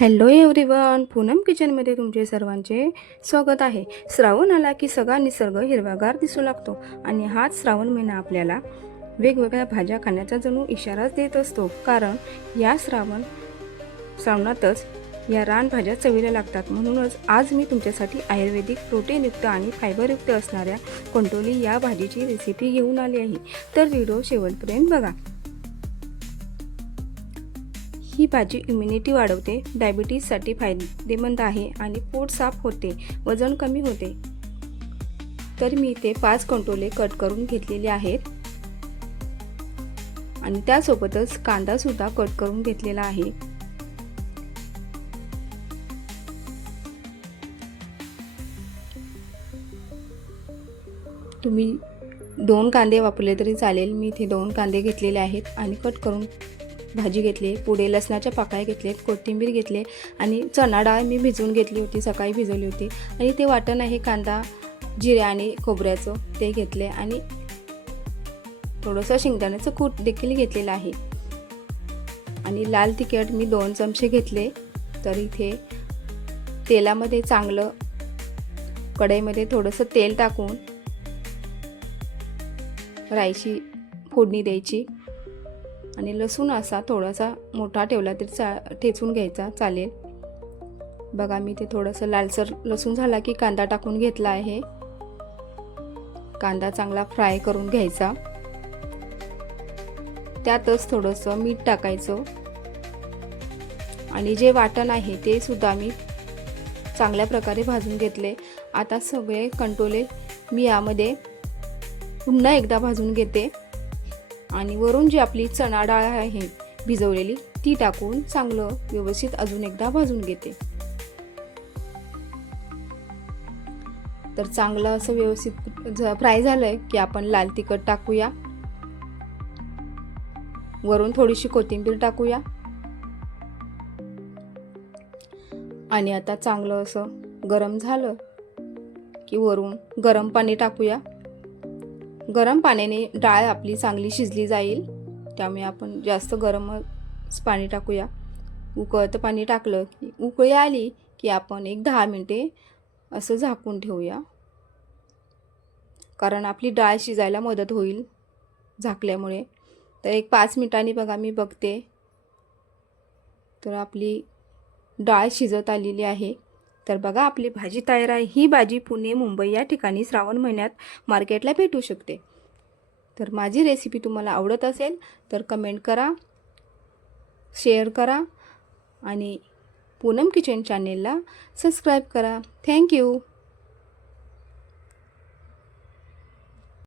Hello everyone, Poonam किचनमध्ये तुमचे सर्वांचे स्वागत आहे। श्रावण आला की सगळा निसर्ग हिरवागार दिसू लागतो आणि हाच श्रावण महिना आपल्याला वेगवेगळ्या भाज्या खाण्याचा जणू इशाराच देत असतो। कारण या श्रावणातच या रानभाज्या चवीला लागतात। म्हणूनच आज मी तुमच्यासाठी आयुर्वेदिक प्रोटीनयुक्त आणि फायबरयुक्त असणाऱ्या कंटोली या भाजीची रेसिपी घेऊन आली आहे। तर व्हिडिओ शेवटपर्यंत बघा। ही भाजी इम्युनिटी वाढवते, डायबिटीजसाठी फायदेमंद आहे आणि पोट साफ होते, वजन कमी होते। तर मी इथे 5 कंटोले कट करून घेतलेले आहेत आणि त्यासोबतच कांदा सुद्धा कट करून घेतलेला आहे। तुम्ही 2 कांदे वापरले तरी चालेल। मी इथे 2 कांदे घेतलेले आहेत आणि कट करून भाजी घेतली। पुढे लसणाच्या पाकळ्या घेतलेत, कोथिंबीर घेतले आणि चणा डाळ मी भिजवून घेतली होती, सकाळी भिजवली होती। आणि ते वाटण आहे कांदा, जिरे आणि खोबऱ्याचं, ते घेतले आणि थोडंसं शेंगदाण्याचं कूट देखील घेतलेलं आहे। आणि लाल तिखट मी 2 चमचे घेतले। तर इथे तेलामध्ये चांगलं कढईमध्ये थोडंसं तेल टाकून राईची फोडणी द्यायची आणि लसूण असा थोडासा मोठा ठेवला तरी ठेचून घ्यायचा चालेल। बघा मी ते थोडंसं लालसर लसूण झाला की कांदा टाकून घेतला आहे। कांदा चांगला फ्राय करून घ्यायचा, त्यातच थोडंसं मीठ टाकायचं आणि जे वाटण आहे ते सुद्धा मी चांगल्या प्रकारे भाजून घेतले। आता सगळे कंटोले मी यामध्ये पुन्हा एकदा भाजून घेते आणि वरून जी आपली चणा डाळ आहे भिजवलेली ती टाकून चांगलं व्यवस्थित अजून एकदा भाजून घेते। तर चांगलं असं व्यवस्थित फ्राय झालंय की आपण लाल तिखट टाकूया, वरून थोडीशी कोथिंबीर टाकूया आणि आता चांगलं असं गरम झालं की वरून गरम पाणी टाकूया। गरम पाण्याने डाळ आपली चांगली शिजली जाईल, त्यामुळे आपण जास्त गरमच पाणी टाकूया। उकळतं पाणी टाकलं की उकळी आली की आपण एक 10 मिनिटे असं झाकून ठेवूया, कारण आपली डाळ शिजायला मदत होईल झाकल्यामुळे। तर एक 5 मिनिटांनी बघा मी बघते तर आपली डाळ शिजत आलेली आहे। तर बघा आपली भाजी तयार आहे। ही भाजी पुणे, मुंबई या ठिकाणी श्रावण महिन्यात मार्केटला भेटू शकते। तर माझी रेसिपी तुम्हाला आवडत असेल तर कमेंट करा, शेअर करा आणि पूनम किचन चॅनेलला सबस्क्राईब करा। थँक्यू।